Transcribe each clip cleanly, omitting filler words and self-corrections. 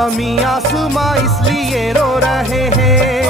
ज़मीं आसमां इसलिए रो रहे हैं,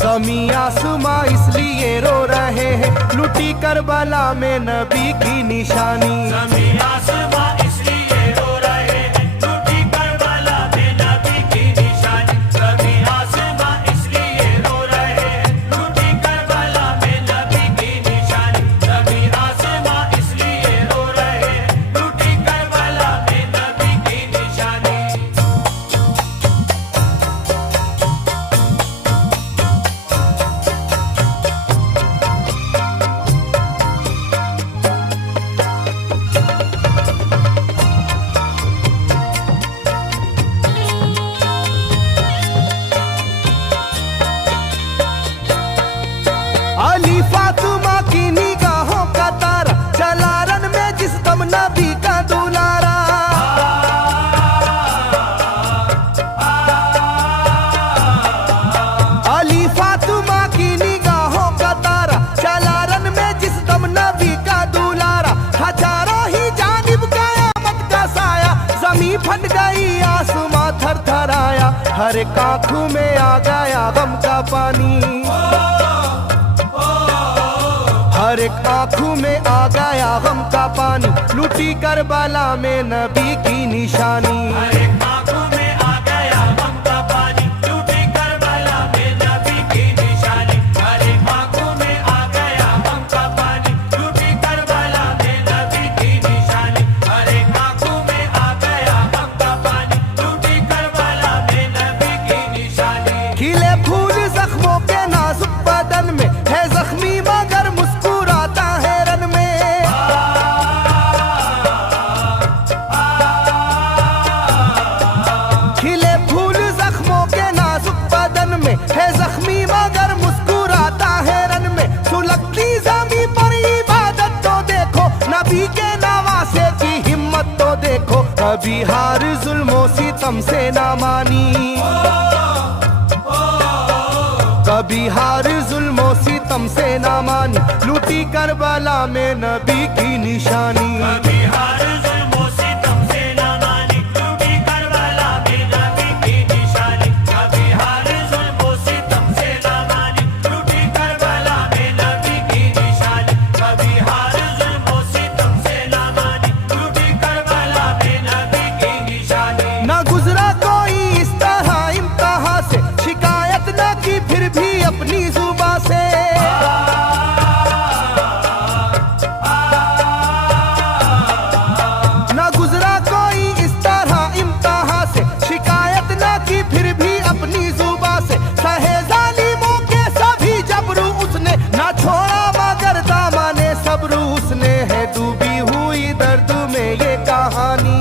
ज़मीं आसमां इसलिए रो रहे हैं, लुटी करबला में नबी की निशानी। ज़मीं आसमां इसलिए रो रहे हैं, लुटी करबला में नबी की निशानी। ज़मीं आसमां इसलिए रो रहे हैं, लुटी करबला में नबी की निशानी। ज़मीं आसमां इसलिए रो रहे हैं, लुटी करबला में नबी की निशानी। अली फातिमा की निगाहों का तारा, चला रन में जिस दम नबी का दुलारा। अली फातिमा की निगाहों का तारा, चला रन में जिस दम नबी का दुलारा। हजारों ही जानिब कयामत का साया, जमीन फट गई आसमां थर थर आया। हर एक आंखों में आ गया गम का पानी, हर एक आंखों में आ गया गम का पानी, लुटी करबला में नबी की निशानी। हर एक आंखों में आ गया गम का पानी, लुटी करबला में नबी की निशानी। हर एक आंखों में आ गया गम का पानी, लुटी करबला में नबी की निशानी। हर एक आंखों में आ गया गम का पानी, लुटी करबला में नबी की निशानी। खिले फूल जख्मों के नाजुक बदन में है जख्मी मगर मुस्कुराता है रन में। खिले फूल जख्मों के नाजुक बदन में है जख्मी मगर मुस्कुराता है रन में। सुलगती ज़मीं पर इबादत तो देखो, नबी के नवासे की हिम्मत तो देखो। कभी हार जुल्मों सितम से ना मानी, कभी हार जुल्मों सितम से ना मानी, लुटी करबला में नबी की निशानी। कभी हार जुल्मों सितम से ना मानी, लुटी करबला में नबी की निशानी। कभी हार जुल्मों सितम से ना मानी, लुटी करबला में नबी की निशानी। कभी हार जुल्मों सितम से ना मानी, लुटी करबला में नबी की निशानी। ना गुजरा कोई इस तरह इम्तिहा से, शिकायत न की फिर भी अपनी जुबां से। ना गुजरा कोई इस तरह इम्तिहा से, शिकायत न की फिर भी अपनी जुबां से। सहे जालिमों के सभी जबरू उसने, ना छोड़ा मगर दामने सब्र उसने। है डूबी हुई दर्द में ये कहानी,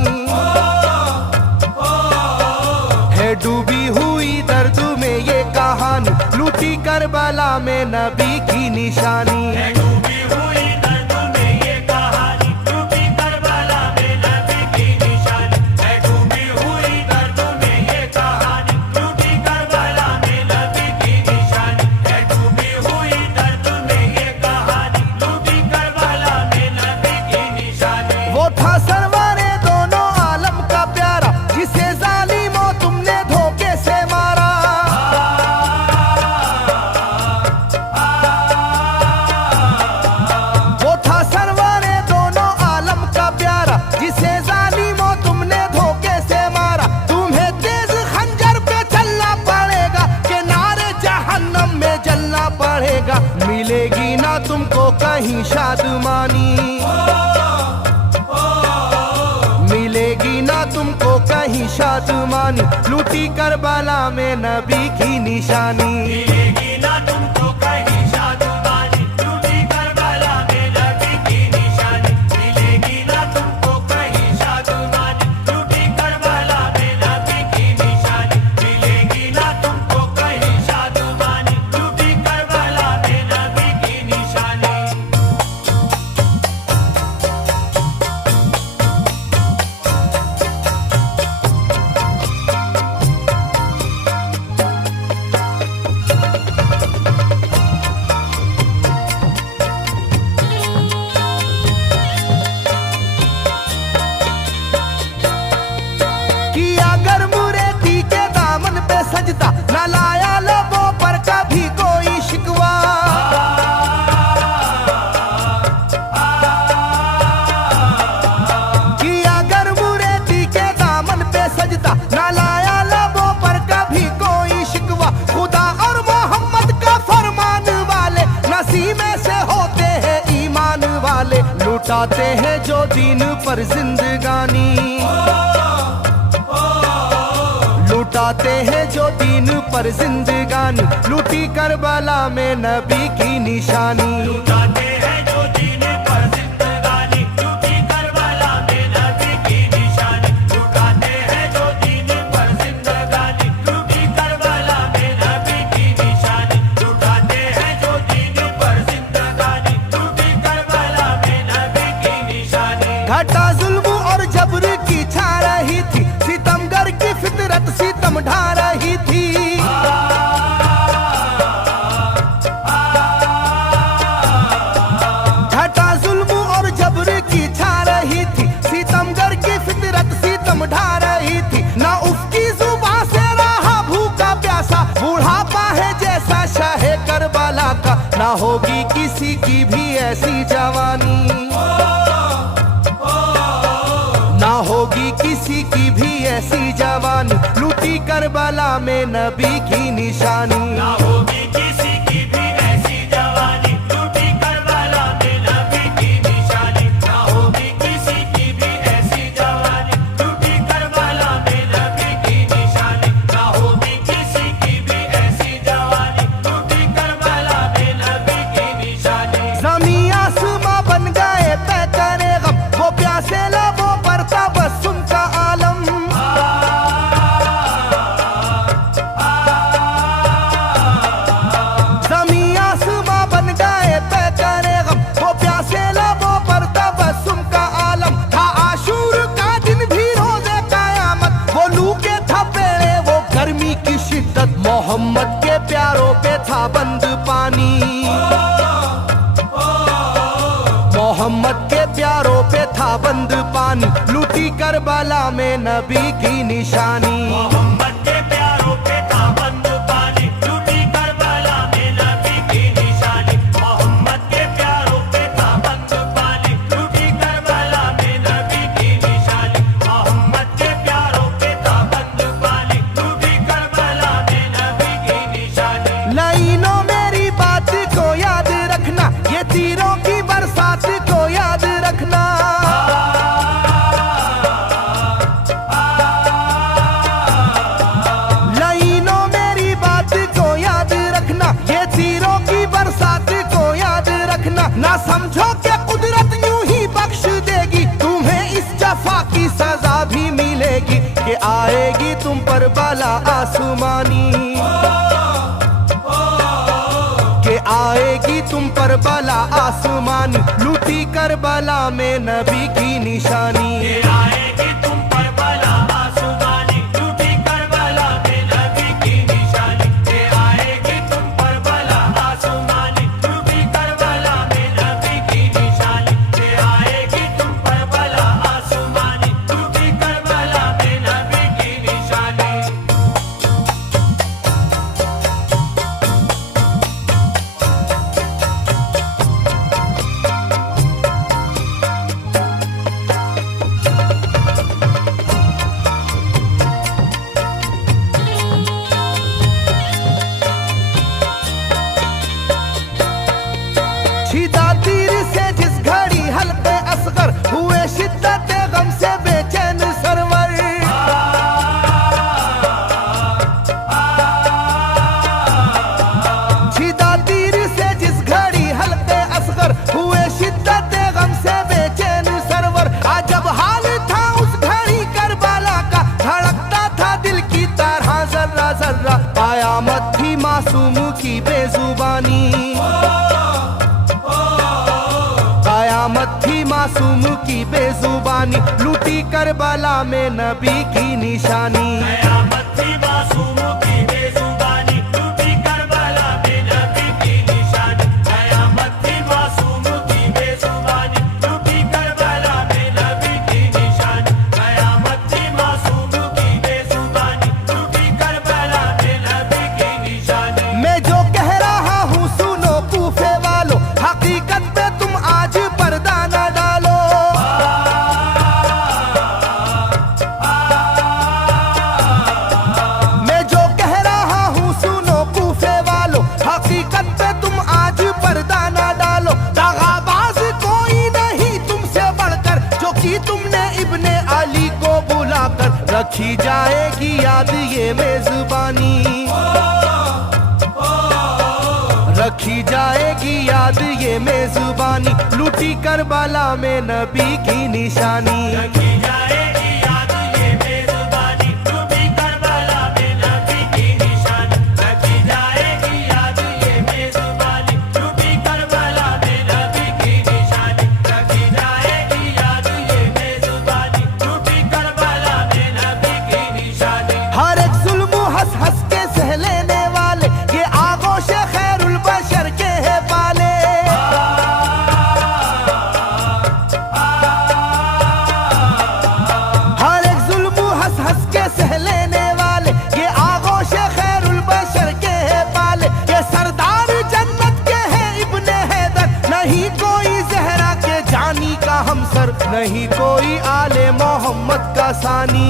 है डूबी हुई दर्द में ये कहानी, लुटी करबला में नबी की निशानी। है डूबी हुई दर्द में ये कहानी, लुटी करबला में नबी की निशानी। है डूबी हुई दर्द में ये कहानी, लुटी करबला में नबी की निशानी। है डूबी हुई दर्द में ये कहानी, लुटी करबला में नबी की निशानी। वो था सरवारे दोनों आलम का प्यारा, जिसे जालिमों तुमने धोखे से मारा। वो था सरवारे दोनों आलम का प्यारा, जिसे जालिमों तुमने धोखे से मारा। तुम्हें तेज खंजर पे चलना पड़ेगा, के नारे जहन्नम में जलना पड़ेगा। मिलेगी ना तुमको कहीं शादमानी, मिलेगी ना तुमको कहीं शादमानी, लुटी करबला में नबी की निशानी। मिलेगी ना तुमको कहीं शादमानी, लुटी करबला में नबी की निशानी। मिलेगी ना तुमको कहीं शादमानी, लुटी करबला में नबी की निशानी। मिलेगी ना तुमको कहीं शादमानी, लुटी करबला में नबी की निशानी। उसी में से होते हैं ईमान वाले, लुटाते हैं जो दीन पर जिंदगानी, लुटाते हैं जो दीन पर जिंदगानी, लूटी करबला में नबी की निशानी। लुटाते हैं जो दीन पर जिंदगानी, लूटी करबला में नबी की निशानी। लुटाते हैं जो दीन पर जिंदगानी, लूटी करबला में नबी की निशानी। लुटाते हैं जो दीन पर जिंदगानी, लूटी करबला में नबी की निशानी। घटा जुल्म और जबर की छा रही थी, सितमगर की फितरत सितम ढा रही थी। घटा जुल्म और जबर की छा रही थी, सितमगर की फितरत सितम ढा रही थी। ना उसकी जुबान से रहा भूखा प्यासा, बुढ़ापा है जैसा शाहे करबला का, ना होगी किसी की भी ऐसी जवानी, ना होगी किसी की भी ऐसी जवानी, लूटी करबला में नबी की निशानी। ना होगी किसी की भी ऐसी जवानी, लूटी करबला में नबी की निशानी। ना होगी किसी की भी ऐसी जवानी, लूटी करबला में नबी की निशानी। ना होगी किसी की भी ऐसी जवानी, लूटी करबला में नबी की निशानी। ज़मीं आसमां बन गए तय करे गम, वो प्यासे लबों पर तबस्सुम का आलम। ज़मीं आसमां बन गए तय करे गम, वो प्यासे लबों पर तबस्सुम का आलम। था आशूर का दिन भी रोज़े क़यामत, वो लू के थपेड़े वो गर्मी की शिद्दत, मोहम्मद के प्यारों पे था बंद पानी, मोहम्मद के प्यारों पे था बंद पानी, लूटी करबला में नबी की निशानी। मोहम्मद के प्यारों पे था बंद पानी, लूटी करबला में नबी की निशानी। मोहम्मद के प्यारों पे था बंद पानी, लूटी करबला में नबी की निशानी। मोहम्मद के प्यारों पे था बंद पानी, लूटी करबला में नबी की निशानी। लाइनों मेरी बात को याद रखना, ये तीरों की बरसात को याद रखना। लाइनों मेरी बात को याद रखना, ये तीरों की बरसात को याद रखना। ना समझो कि कुदरत यूं ही बख्श देगी, तुम्हें इस जफा की सजा भी मिलेगी, कि आएगी तुम पर बला आसमानी, के आएगी तुम पर बला आसमानी, लूटी करबला में नबी की निशानी। ये आएगी तुम पर बला आसमानी, लूटी करबला में नबी की निशानी। ये आएगी तुम पर बला आसमानी, लूटी करबला में नबी की निशानी। ये आएगी तुम पर बला आसमानी, लूटी करबला में नबी की निशानी। छिदा तीर से जिस घड़ी हल्के असगर, हुए शिद्दत गम से बेचैन सरवर। छिदा तीर से जिस घड़ी हल्के असगर, हुए शिद्दत गम से बेचैन सरवर। अजब हाल था उस घड़ी करबला का, धड़कता था दिल की तरह जर्रा जर्रा। कयामत थी मासूम की बेजुबानी, कयामत थी मासूम की बेजुबानी, लूटी करबला में नबी की निशानी। कयामत थी मासूम की बेजुबानी, लूटी करबला में नबी की निशानी। कयामत थी मासूम की बेजुबानी, लूटी करबला में नबी की निशानी। कयामत थी मासूम की बेजुबानी, लूटी करबला में नबी की निशानी। मैं जो कह रहा हूँ सुनो कूफे वालों, हकीकत पे तुम आज पर्दा न डालो। मैं जो कह रहा हूँ रखी जाएगी याद ये मेजबानी, रखी जाएगी याद ये मेजबानी, लूटी करबला में नबी की निशानी। रखी जाएगी याद ये मेजबानी, लूटी करबला में नबी की निशानी। रखी जाएगी याद ये मेजबानी, लूटी करबला में नबी की निशानी। रखी जाएगी याद ये मेजबानी, लूटी करबला में नबी की निशानी। हर एक जुल्म हंस हंस के सह लेने वाले ये आगोश खैरुल बशर के है पाले। हर एक जुल्म हंस हंस के सह लेने वाले ये आगोश खैरुल बशर के है पाले। ये सरदार जन्नत के है इब्ने हैदर, नहीं कोई जहरा के जानी का हमसर, नहीं कोई आले मोहम्मद का सानी,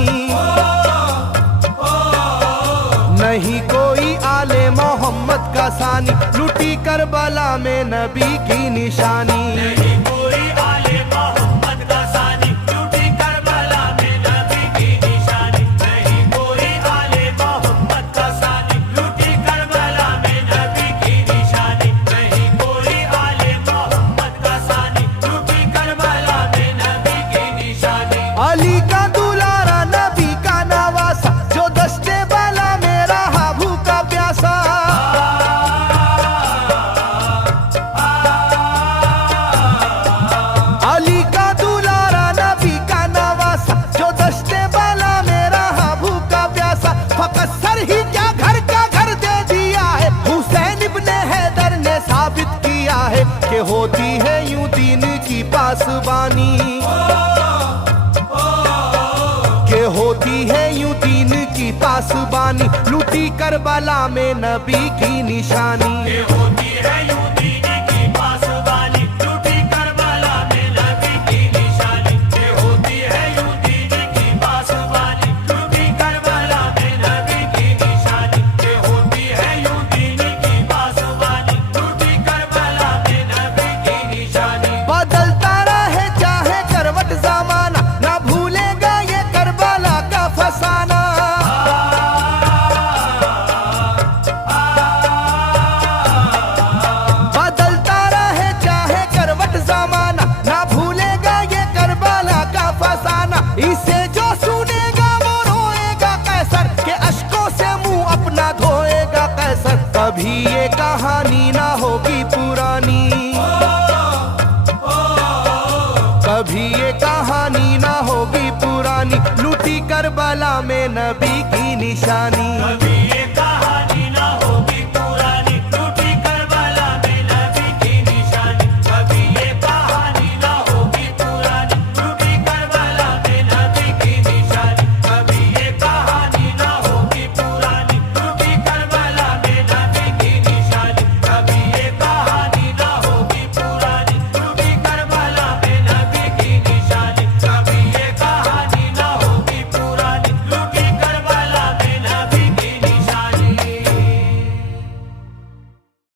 नहीं कोई आले मोहम्मद का सानी, लूटी करबला में नबी की निशानी। नहीं कोई आले मोहम्मद का सानी, लूटी करबला में नबी की निशानी। नहीं कोई आले मोहम्मद का सानी, लूटी करबला में नबी की निशानी। नहीं कोई आले मोहम्मद का सानी, लूटी करबला में नबी की निशानी। अली का दुलारा नबी का नवासा, जो दस्ते बाला में रहा भूखा प्यासा। अली का दुलारा नबी का नवासा, जो दस्ते बाला में रहा भूखा प्यासा। फकत सर ही क्या घर का घर दे दिया है, हुसैन इब्ने हैदर ने साबित किया है कि होती है यूं दीन की पासबानी, के होती है यूं दीन की पासबानी, लूटी करबला में नबी की निशानी। ये होती है यूं दीन की पासबानी, लूटी करबला में नबी की निशानी। ये होती है यूं दीन की पासबानी, लूटी करबला में नबी की निशानी। ये होती है यूं दीन की पासबानी, लूटी करबला में नबी की निशानी। बदलता रहे चाहे करवट जमाना, ना भूलेगा ये करबला का फसाना। बदलता रहे चाहे करवट जमाना, ना भूलेगा ये करबला का फसाना। इसे जो सुनेगा वो रोएगा कैसर, के अश्कों से मुंह अपना धोएगा कैसर। कभी ये कहानी ना होगी पुरानी, कभी ये कहानी ना होगी पुरानी, लूटी करबला में नबी की निशानी।